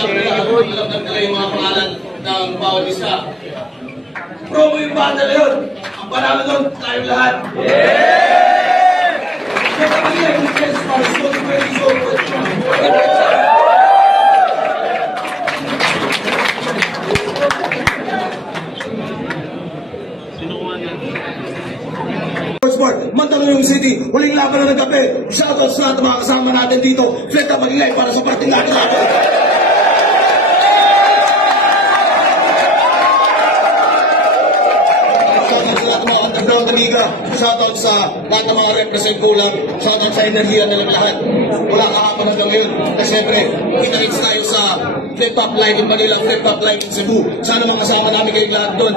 alam na nila yung mga pangalan ng bawat isa. Promo yung banda na yun. Ang panalo doon, tayo lahat. Kaya kami yung friends para sa Sport, Mandaluyong City, huling laban na nagkape. Shoutout sa lahat ng mga kasama natin dito. Fleta Magingay para sa parting natin natin. Shoutout sa lahat ng mga underground na liga. Shoutout sa lahat ng mga represent kulang. Shoutout sa enerhiya nila lahat. Wala kahapon hanggang ngayon. Kasi syempre, kita-kits tayo sa Flip-Up Live in Manila, Flip-Up Live in Cebu. Sana mga kasama namin kayong lahat doon.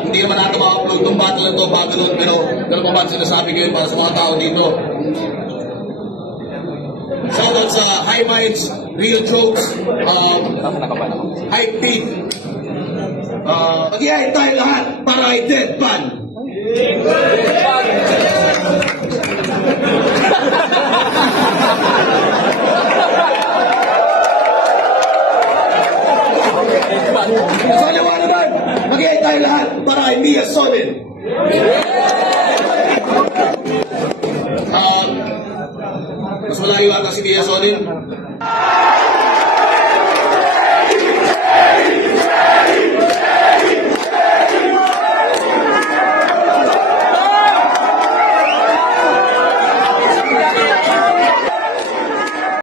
Hindi naman natin maka-upload itong battle na ito bago nun, pero gano'n pa ba sinasabi ko yun para sa mga tao dito. Shoutout sa High Minds, Real Jokes, Hype Beat. Mag-iayit tayo lahat para ay Deadpan. Sa liwa naman, mag-iayit tayo lahat para ay Mia Solid. Mas malayo ata si Mia Solid.